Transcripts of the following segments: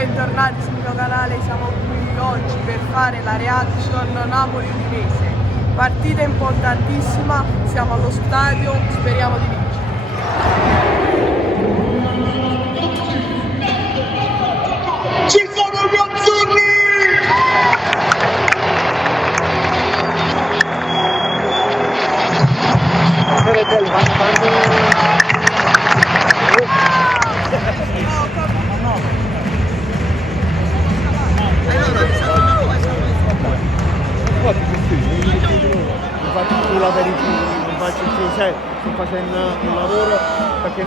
bentornati sul mio canale, siamo qui oggi per fare la reaction Napoli-Udinese. Partita importantissima, siamo allo stadio, speriamo di vincere. Ci sono gli azzurri! Faccio più l'aperitivo, non faccio più, cioè, sto facendo un lavoro perché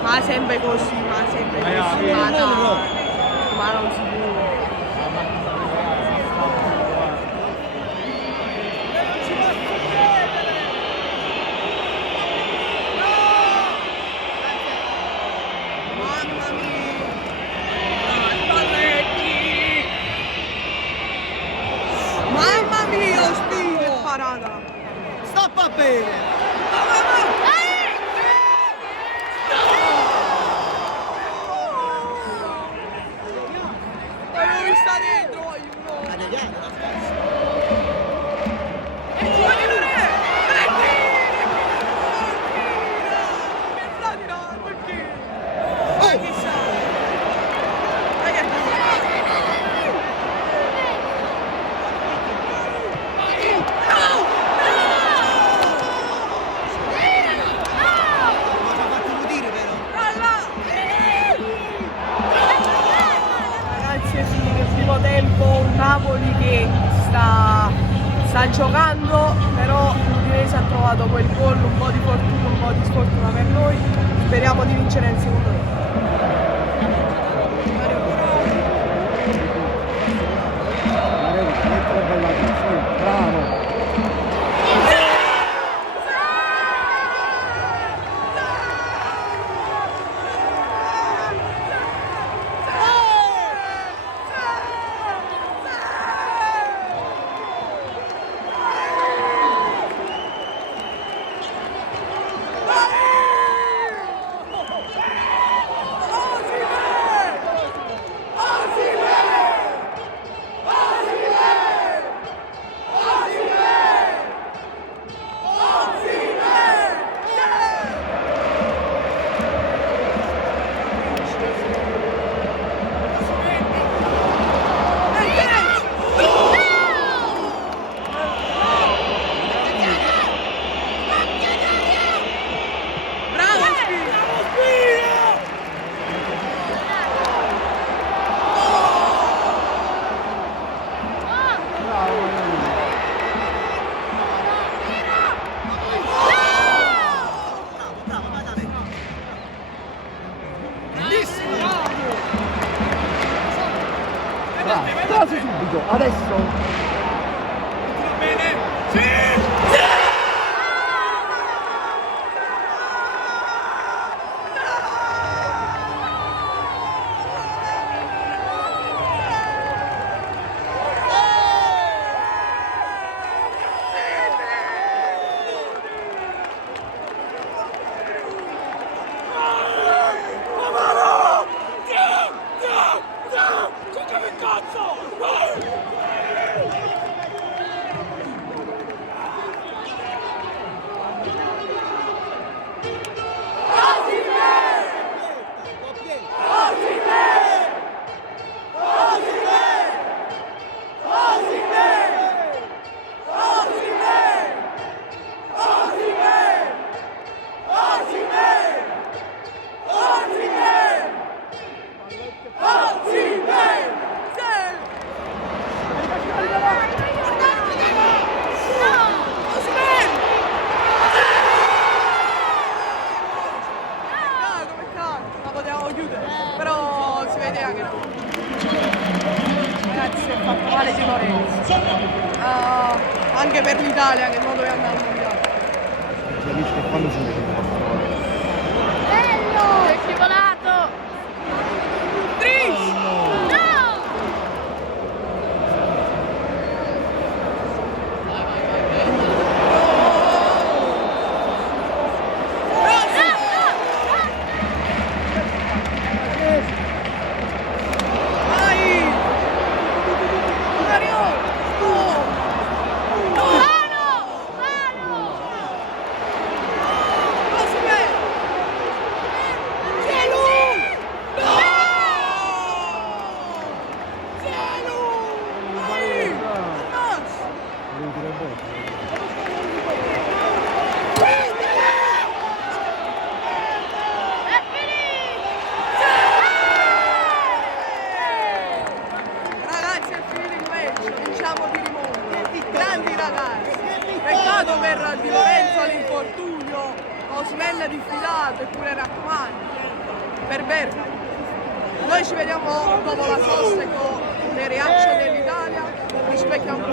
ma sempre così, ma non si può. Mamma mia! Balletti! Mamma mia, spinto! Parata! Stoppa bene! Dentro, aiuto! Tempo un Napoli che sta giocando, però l'Udinese ha trovato quel gol, un po' di fortuna, un po' di sfortuna per noi. Speriamo di vincere il secondo tempo. bravo! Quasi subito, adesso! Bene! Sì! vede anche tu. Ragazzi, si è fatto male Di Lorenzo. Anche per l'Italia che non doveva andare al mondiale. Capisci che quando si vede la parola. Bello! È scivolato! Tris! No! Vai! Mario! Mano! Mano! Osimhen! C'è lui! No! C'è lui! Vai! Ammazza! Devo dire boh. È finito! Ragazzi, è finito il match, vinciamo di rimonta. Grandi ragazzi. Peccato per Di Lorenzo l'infortunio, Osimhen diffidato eppure raccomando. Per Bergamo. Noi ci vediamo dopo la sosta con le reaction dell'Italia e ci becchiamo